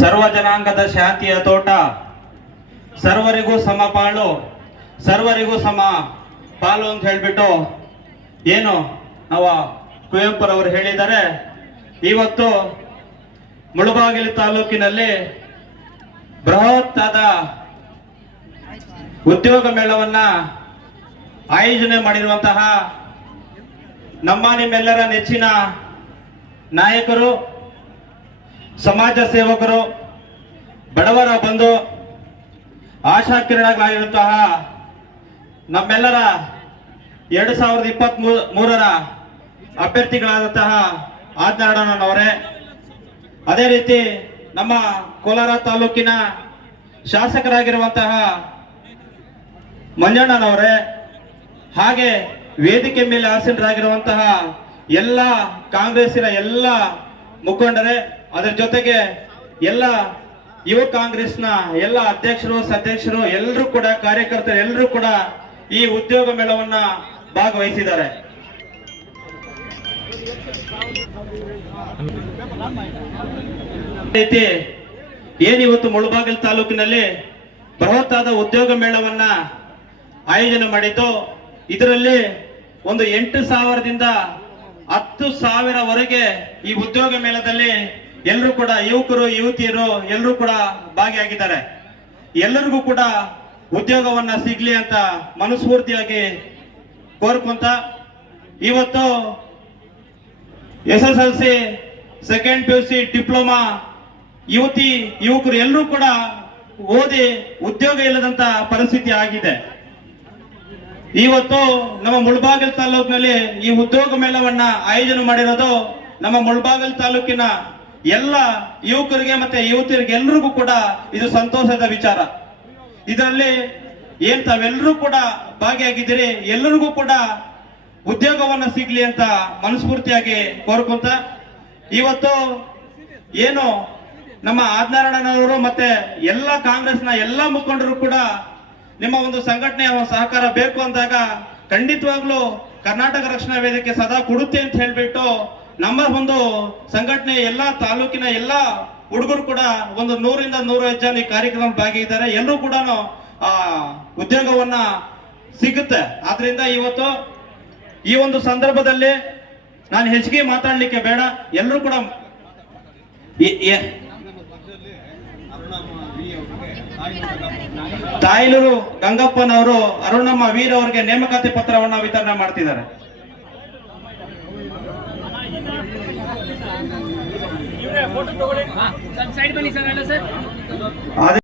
ಸರ್ವ ಜನಾಂಗದ ಶಾಂತಿಯ ತೋಟ. ಸರ್ವರಿಗೂ ಸಮ ಪಾಳು, ಸರ್ವರಿಗೂ ಸಮ ಪಾಲು ಅಂತ ಹೇಳ್ಬಿಟ್ಟು ಏನು ನಾವು ಕುವೆಂಪುರವರು ಹೇಳಿದ್ದಾರೆ. ಇವತ್ತು ಮುಳುಬಾಗಿಲು ತಾಲೂಕಿನಲ್ಲಿ ಬೃಹತ್ತಾದ ಉದ್ಯೋಗ ಮೇಳವನ್ನ ಆಯೋಜನೆ ಮಾಡಿರುವಂತಹ ನಮ್ಮ ನಿಮ್ಮೆಲ್ಲರ ನೆಚ್ಚಿನ ನಾಯಕರು ಸಮಾಜ ಸೇವಕರು, ಬಡವರ ಬಂದು ಆಶಾ ಕಿರಣಗಳಾಗಿರುವಂತಹ ನಮ್ಮೆಲ್ಲರ ಎರಡು ಸಾವಿರದ ಇಪ್ಪತ್ತ್ ಮೂರರ ಅಭ್ಯರ್ಥಿಗಳಾದಂತಹ ಆದ್ನಾರಾಯಣನವರೇ ಅದೇ ರೀತಿ ನಮ್ಮ ಕೋಲಾರ ತಾಲೂಕಿನ ಶಾಸಕರಾಗಿರುವಂತಹ ಮಂಜಣ್ಣನವರೇ ಹಾಗೆ ವೇದಿಕೆ ಮೇಲೆ ಆಸೀನರಾಗಿರುವಂತಹ ಎಲ್ಲ ಕಾಂಗ್ರೆಸ್ಸಿನ ಎಲ್ಲ ಮುಖಂಡರೇ ಅದರ ಜೊತೆಗೆ ಎಲ್ಲ ಯುವ ಕಾಂಗ್ರೆಸ್ನ ಎಲ್ಲ ಅಧ್ಯಕ್ಷರು ಸದ್ಯಕ್ಷರು ಎಲ್ಲರೂ ಕೂಡ ಕಾರ್ಯಕರ್ತರು ಎಲ್ಲರೂ ಕೂಡ ಈ ಉದ್ಯೋಗ ಮೇಳವನ್ನ ಭಾಗವಹಿಸಿದ್ದಾರೆ. ಏನಿವತ್ತು ಮುಳುಬಾಗಿಲು ತಾಲೂಕಿನಲ್ಲಿ ಬೃಹತ್ತಾದ ಉದ್ಯೋಗ ಮೇಳವನ್ನ ಆಯೋಜನೆ ಮಾಡಿತು ಇದರಲ್ಲಿ ಒಂದು ಎಂಟು ಸಾವಿರದಿಂದ ಹತ್ತು ಸಾವಿರವರೆಗೆ ಈ ಉದ್ಯೋಗ ಮೇಳದಲ್ಲಿ ಎಲ್ಲರೂ ಕೂಡ ಯುವಕರು, ಯುವತಿಯರು ಎಲ್ಲರೂ ಕೂಡ ಭಾಗಿಯಾಗಿದ್ದಾರೆ. ಎಲ್ಲರಿಗೂ ಕೂಡ ಉದ್ಯೋಗವನ್ನ ಸಿಗ್ಲಿ ಅಂತ ಮನಸ್ಫೂರ್ತಿಯಾಗಿ ಕೋರ್ಕೊಂತ ಇವತ್ತು S S L C second P U C diploma ಯುವತಿ, ಯುವಕರು ಎಲ್ಲರೂ ಕೂಡ ಓದಿ ಉದ್ಯೋಗ ಇಲ್ಲದಂತ ಪರಿಸ್ಥಿತಿ ಆಗಿದೆ. ಇವತ್ತು ನಮ್ಮ ಮುಳ್ಬಾಗಲ್ ತಾಲೂಕಿನಲ್ಲಿ ಈ ಉದ್ಯೋಗ ಮೇಳವನ್ನ ಆಯೋಜನೆ ಮಾಡಿರೋದು ನಮ್ಮ ಮುಳ್ಬಾಗಲ್ ತಾಲೂಕಿನ ಎಲ್ಲ ಯುವಕರಿಗೆ ಮತ್ತೆ ಯುವತಿಯರಿಗೆ ಎಲ್ರಿಗೂ ಕೂಡ ಇದು ಸಂತೋಷದ ವಿಚಾರ. ಇದರಲ್ಲಿ ಏನ್ ತಾವೆಲ್ಲರೂ ಕೂಡ ಭಾಗಿಯಾಗಿದ್ದೀರಿ ಎಲ್ಲರಿಗೂ ಕೂಡ ಉದ್ಯೋಗವನ್ನ ಸಿಗ್ಲಿ ಅಂತ ಮನಸ್ಫೂರ್ತಿಯಾಗಿ ಕೋರ್ಕೊಂತ, ಇವತ್ತು ಏನು ನಮ್ಮ ಆದ್ನಾರಾಯಣನವರು ಮತ್ತೆ ಎಲ್ಲ ಕಾಂಗ್ರೆಸ್ನ ಎಲ್ಲ ಮುಖಂಡರು ಕೂಡ ನಿಮ್ಮ ಒಂದು ಸಂಘಟನೆಯ ಸಹಕಾರ ಬೇಕು ಅಂದಾಗ ಖಂಡಿತವಾಗ್ಲೂ ಕರ್ನಾಟಕ ರಕ್ಷಣಾ ವೇದಿಕೆ ಸದಾ ಕೊಡುತ್ತೆ ಅಂತ ಹೇಳ್ಬಿಟ್ಟು ನಮ್ಮ ಒಂದು ಸಂಘಟನೆ ಎಲ್ಲ ತಾಲೂಕಿನ ಎಲ್ಲ ಹುಡುಗರು ಕೂಡ ಒಂದು ನೂರಿಂದ ನೂರೈವತ್ತು ಜನ ಈ ಕಾರ್ಯಕ್ರಮ ಭಾಗಿಯಾಗಿದ್ದಾರೆ. ಎಲ್ಲರೂ ಕೂಡ ಆ ಉದ್ಯೋಗವನ್ನ ಸಿಗುತ್ತೆ. ಆದ್ರಿಂದ ಇವತ್ತು ಈ ಒಂದು ಸಂದರ್ಭದಲ್ಲಿ ನಾನು ಹೆಚ್ಚಿಗೆ ಮಾತಾಡ್ಲಿಕ್ಕೆ ಬೇಡ. ಎಲ್ಲರೂ ಕೂಡ ತಾಯ್ಲೂರು ಗಂಗಪ್ಪನವರು ಅರುಣಮ್ಮ ವೀರ್ ಅವರಿಗೆ ನೇಮಕಾತಿ ಪತ್ರವನ್ನ ವಿತರಣೆ ಮಾಡ್ತಿದ್ದಾರೆ. ಸೈಡ್ ಬನ್ನಿ ಸರ್ ಅಲ್ಲ ಸರ್ ಅದೇ